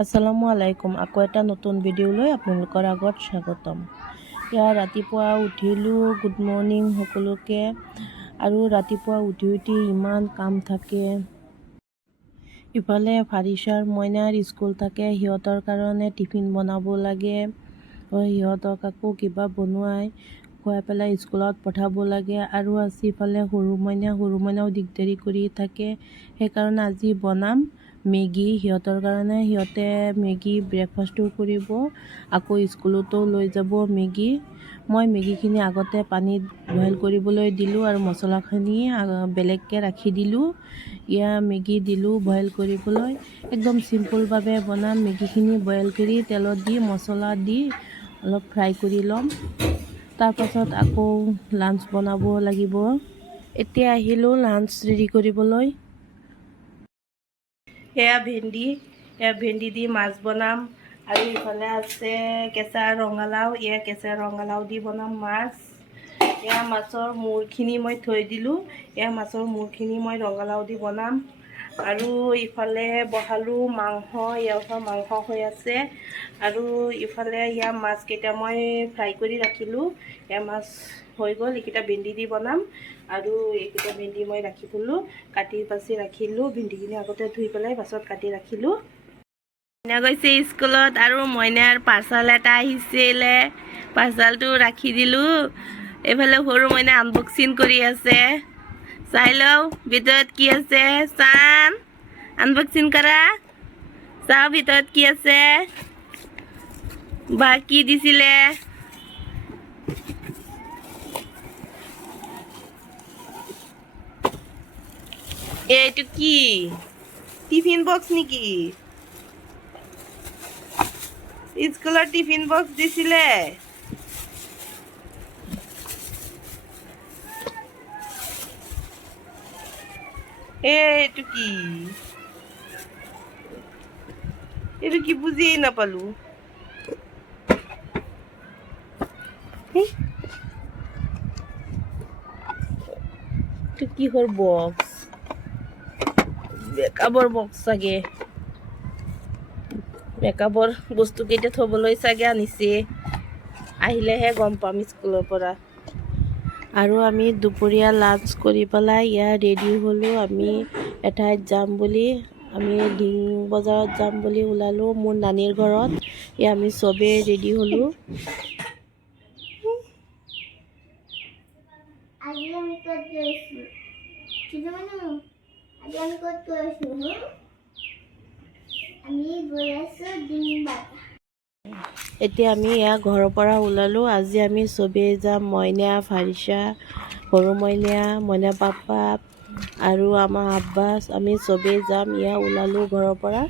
আসসালামু আলাইকুম। আকৌ এটা নতুন ভিডিঅ'লৈ আপোনালোকৰ আগত স্বাগতম। ৰাতিপুৱা উঠিলোঁ, গুড মৰ্ণিং সকলোকে। আৰু ৰাতিপুৱা উঠি ইমান কাম থাকে। ইফালে ফাৰিছাৰ মইনাৰ স্কুল থাকে, সিহঁতৰ কাৰণে টিফিন বনাব লাগে। সিহঁতক আকৌ কিবা বনোৱাই খুৱাই পেলাই স্কুলত পঠাব লাগে। আৰু আজি ইফালে সৰু মইনাও দিগদাৰি কৰি থাকে। সেইকাৰণে আজি বনাম মেগী সিহঁতৰ কাৰণে। সিহঁতে মেগী ব্ৰেকফাষ্টটো কৰিব, আকৌ স্কুলতো লৈ যাব মেগী। মই মেগীখিনি আগতে পানীত বইল কৰিবলৈ দিলোঁ আৰু মছলাখিনি বেলেগকৈ ৰাখি দিলোঁ। মেগী দিলোঁ বইল কৰিবলৈ। একদম চিম্পুলভাৱে বনাম। মেগীখিনি বইল কৰি তেলত দি মছলা দি অলপ ফ্ৰাই কৰি ল'ম। তাৰপাছত আকৌ লাঞ্চ বনাব লাগিব। এতিয়া আহিলোঁ লাঞ্চ ৰেডি কৰিবলৈ। ভেন্দি দি মাছ বনাম। আৰু ইফালে আছে কেঁচা ৰঙালাও। কেঁচা ৰঙালাও দি বনাম মাছ। মাছৰ মূৰখিনি মই থৈ দিলোঁ। মাছৰ মূৰখিনি মই ৰঙালাও দি বনাম। আৰু ইফালে বহালোঁ মাংস। মাংস হৈ আছে। আৰু ইফালে মাছকেইটা মই ফ্ৰাই কৰি ৰাখিলোঁ। মাছ হৈ গ'ল। এইকেইটা ভেন্দি দি বনাম। আৰু এইকেইটা ভেন্দি মই ৰাখি থলোঁ, কাটি বাচি ৰাখিলোঁ। ভেন্দিখিনি আগতে ধুই পেলাই পাছত কাটি ৰাখিলোঁ। মইনা গৈছে স্কুলত আৰু মইনাৰ পাৰ্চেল এটা আহিছিলে, পাৰ্চেলটো ৰাখি দিলোঁ। এইফালে সৰু মইনা আনবক্সিং কৰি আছে। চাই লওঁ ভিতৰত কি আছে। চান আনবক্সিং কৰা, চাওঁ ভিতৰত কি আছে বা কি দিছিলে। এইটো কি টিফিন বক্স নেকি? স্কুলৰ টিফিন বক্স দিছিলে। এইটো কি বুজিয়ে নাপালো। এইটো কিহৰ বক্স? মেকআপৰ বক্স চাগে। মেকআপৰ বস্তু কেইটা থবলৈ চাগে আনিছে। আহিলেহে গম পাম স্কুলৰ পৰা। আৰু আমি দুপৰীয়া লাঞ্চ কৰি পেলাই ৰেডি হ'লোঁ। আমি এঠাইত যাম বুলি, আমি ডিং বজাৰত যাম বুলি ওলালোঁ মোৰ নানীৰ ঘৰত। আমি চবেই ৰেডি হ'লোঁ। এতিয়া আমি ঘৰৰ পৰা ওলালোঁ। আজি আমি চবেই যাম। মইনা, ফাৰিছা, সৰু মইনা পাপা আৰু আমাৰ আব্বাছ, আমি চবেই যাম। ওলালোঁ ঘৰৰ পৰা।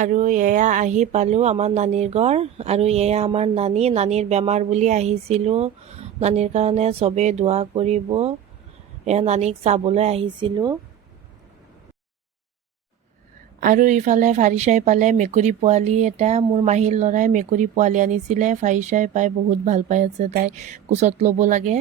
আৰু আহি পালোঁ আমাৰ নানীৰ ঘৰ। আৰু আমাৰ নানীৰ বেমাৰ বুলি আহিছিলোঁ। নানীৰ কাৰণে চবেই দোৱা কৰিব। নানীক চাবলৈ আহিছিলোঁ। আৰু ইফালে ফাৰিছাই পালে মেকুৰী পোৱালি এটা। মোৰ মাহীৰ ল'ৰাই মেকুৰী পোৱালি আনিছিলে। ফাৰিছাই পাই বহুত ভাল পাই আছে। তাই কোচত ল'ব লাগে।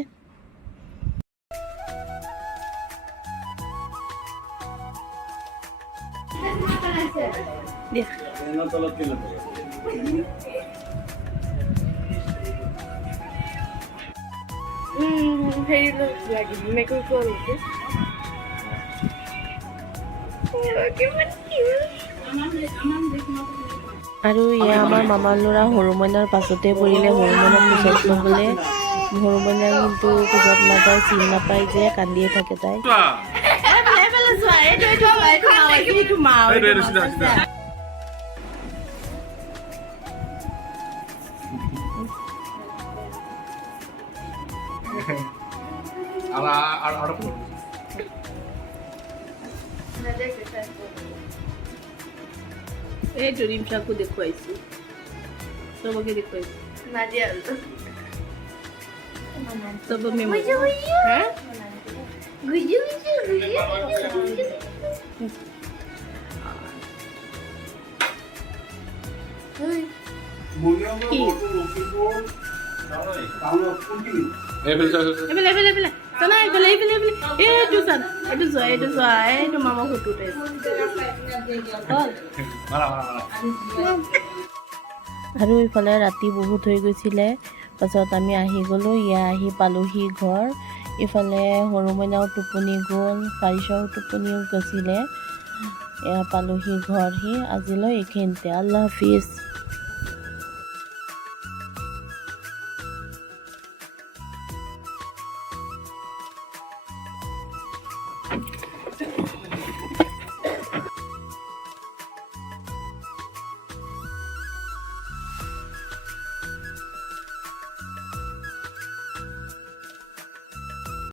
আৰু আমাৰ মামাৰ ল'ৰা সৰু মইনাৰ পাছতে পৰিলে। সৰু মইনাক কোচত ল'বলৈ। সৰু মইনাই কিন্তু কোচত নাযায়, চিন নাপায় যে কান্দিয়ে থাকে তাই। এইটো ৰিমচাকো দেখুৱাইছোঁ, চবকে দেখুৱাইছোঁ। চব মেমো হা কি এইফালে চানা এইফালে এইটো চান এইটো চোৱা এইটো মামা ফটোতে আৰু ইফালে ৰাতি বহুত হৈ গৈছিলে পাছত আমি আহি গ'লোঁ আহি পালোহি ঘৰ ইফালে সৰু মইনাও টোপনি গ'ল পাৰিছাও টোপনিও গৈছিলে পালোহি ঘৰহি আজিলৈ এইখিনিতে আল্লাহ হাফিজ